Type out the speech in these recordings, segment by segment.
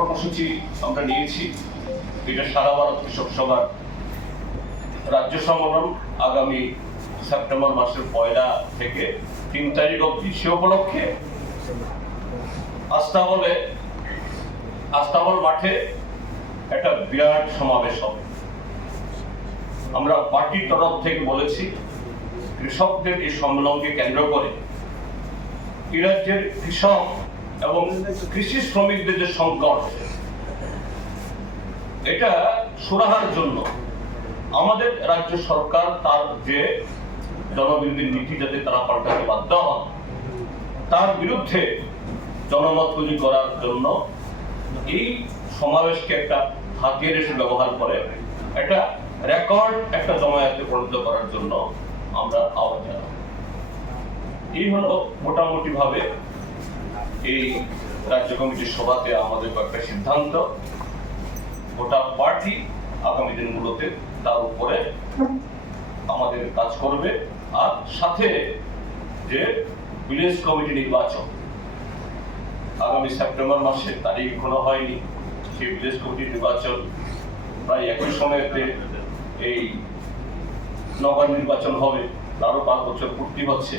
কর্মসূচি আমরা নিয়েছি। এটা সারা ভারত কৃষক সভার রাজ্য সম্মেলন আগামী সেপ্টেম্বর মাসের 1 থেকে 3 তারিখ অবধি। সে উপলক্ষে আস্তাবল মাঠে একটা বিরাট সমাবেশ হবে। আমরা পার্টির তরফ থেকে বলেছি, কৃষকদের এই সম্মেলনকে কেন্দ্র করে এই রাজ্যের কৃষক এবং কৃষি শ্রমিকদের যে সংকট, এটা সুরাহার জন্য আমাদের রাজ্য সরকার তার যে জনবিরোধী নীতি যাতে তারা পাল্টাতে বাধ্য হন, তার বিরুদ্ধে জনমত তৈরি করার জন্য এই সমাবেশকে একটা হাতিয়ার হিসেবে ব্যবহার করে একটা রেকর্ড একটা জমায়েতে পরিণত করার জন্য আমরা আহ্বান জানাই। এই হলো মোটামুটি ভাবে এই রাজ্য কমিটির সভাতে আমাদের কয়েকটা সিদ্ধান্ত। গোটা পার্টি আগামী দিনগুলোতে তার উপরে আমাদের কাজ করবে। আর সাথে যে ভিলেজ কমিটি নির্বাচন আগামী সেপ্টেম্বর মাসে, তারিখ এখনো হয়নি, সেই ভিলেজ কমিটি নির্বাচন প্রায় একই সময়তে এই নগর নির্বাচন হবে, তারও 5 বছর পূর্তি হচ্ছে।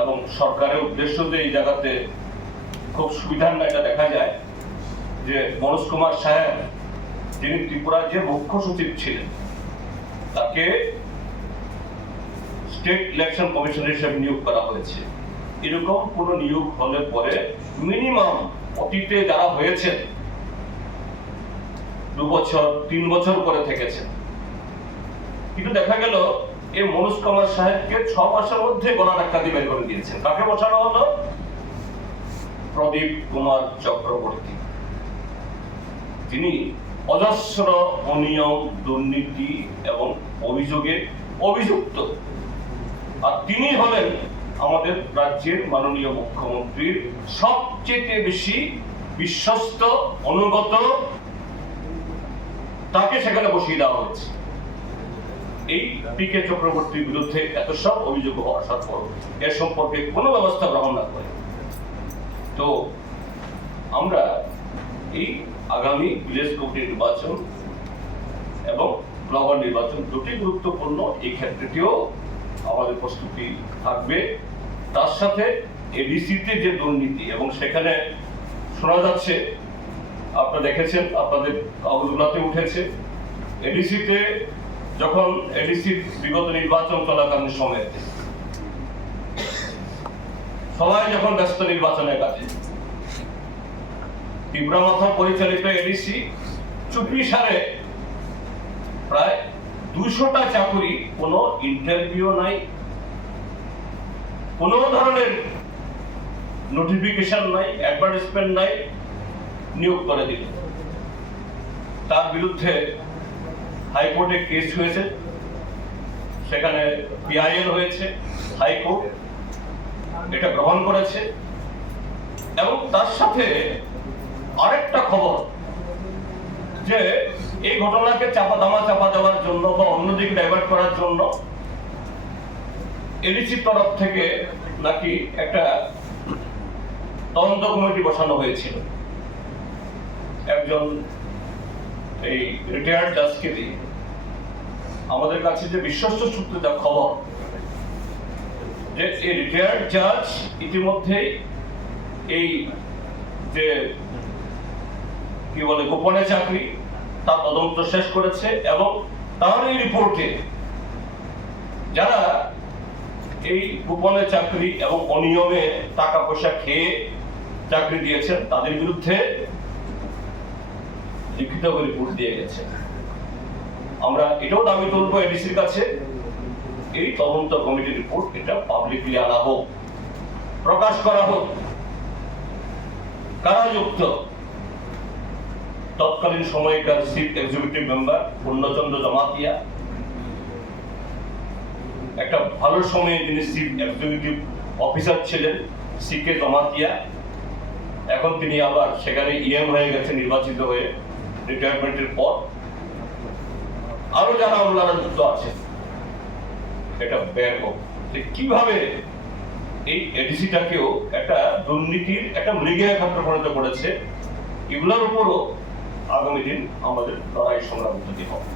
এবং সরকারের উদ্দেশ্য যে এই জায়গাতে খুব সুবিধার না, এটা দেখা যায় যে মনোজ কুমার সাহেব, যিনি ত্রিপুরার যে মুখ্য সচিব ছিলেন, তাকে স্টেট ইলেকশন কমিশনার হিসেবে নিয়োগ করা হয়েছে। এরকম কোন নিয়োগ হলে পরে মিনিমাম অতীতে যারা হয়েছেন 2 বছর 3 বছর করে থেকেছেন, কিন্তু দেখা গেল এই মনোজ কুমার সাহেবকে 6 মাসের মধ্যে গলা ধাক্কা দিয়ে বের করে দিয়েছেন। কাকে বসানো হলো? প্রদীপ কুমার চক্রবর্তী, যিনি অজস্র অনিয়ম, দুর্নীতি এবং অভিযোগে অভিযুক্ত। আর তিনি হলেন আমাদের রাজ্যের মাননীয় মুখ্যমন্ত্রীর সবচেয়ে বেশি বিশ্বস্ত অনুগত। তাকে সেখানে বসিয়ে দেওয়া হয়েছে। এই পি.কে. চক্রবর্তীর বিরুদ্ধে এত সব অভিযোগ হওয়ার সত্ত্বেও এর সম্পর্কে কোনো ব্যবস্থা গ্রহণ না করে। তো আমরা এই আগামী ভিলেজ কমিটি নির্বাচন এবং ব্লক নির্বাচন দুটি গুরুত্বপূর্ণ। এই ক্ষেত্রটিও আমাদের প্রস্তুতি থাকবে। তার সাথে এডিসিতে যে দুর্নীতি, এবং সেখানে শোনা যাচ্ছে, আপনারা দেখেছেন, আপনাদের কাগজগুলোতে উঠেছে, এডিসিতে যখন এডিসির বিগত নির্বাচন চলাকালীন সময়ে সবাই যখন ব্যস্ত নির্বাচনের কাজে, ত্রিপুরা মাথা পরিচালিত এডিসি চুপি সারে প্রায় 200টা চাকুরি, কোনো ইন্টারভিউ নাই, কোনো ধরনের নোটিফিকেশন নাই, অ্যাডভার্টাইজমেন্ট নাই, নিয়োগ করে দিল। তার বিরুদ্ধে হাইকোর্টে কেস হয়েছে, সেখানে পিআইএল হয়েছে, হাইকোর্ট এটা গ্রহণ করেছে। এবং তার সাথে আরেকটা খবর, যে এই ঘটনাকে চাপা দেওয়ার জন্য বা অন্যদিকে ডাইভার্ট করার জন্য এডিসির তরফ থেকে নাকি একটা তদন্ত কমিটি বসানো হয়েছিল একজন এই রিটায়ার্ড জাজকে দিয়ে। আমাদের কাছে যে বিশ্বস্ত সূত্রে যা খবর, যে এই রিটায়ার্ড জাজ ইতিমধ্যেই এই যে কি বলে গোপনে চাকরি, তার তদন্ত শেষ করেছে। এবং তার এই রিপোর্টে যারা এই গোপনে চাকরি এবং অনিয়মে টাকা পয়সা খেয়ে চাকরি দিয়েছেন, তাদের বিরুদ্ধে লিখিত রিপোর্ট দিয়ে গেছে। আমরা এটাও দাবি তুলবো এডিসির কাছে, এই তদন্ত কমিটির রিপোর্ট এটা পাবলিকলি আনা হোক, প্রকাশ করা হোক। কারা যুক্ত? তৎকালীন সময়কার চিফ এক্সিকিউটিভ মেম্বার পূর্ণচন্দ্র জমাতিয়া, একটা ভালো সময়ে যিনি চিফ এক্সিকিউটিভ অফিসার ছিলেন সি.কে. জমাতিয়া, এখন তিনি আবার সেখানে ইএম হয়ে গেছে নির্বাচিত হয়ে রিটায়ারমেন্টের পর। আরো যারা ওনারা যুক্ত আছে, এটা বের হোক যে কিভাবে এই এডিসিটাকেও একটা দুর্নীতির একটা মৃগের ক্ষেত্রে পরিণত করেছে। এগুলোর উপরও আগামী দিন আমাদের লড়াই সংগ্রাম করতে হবে।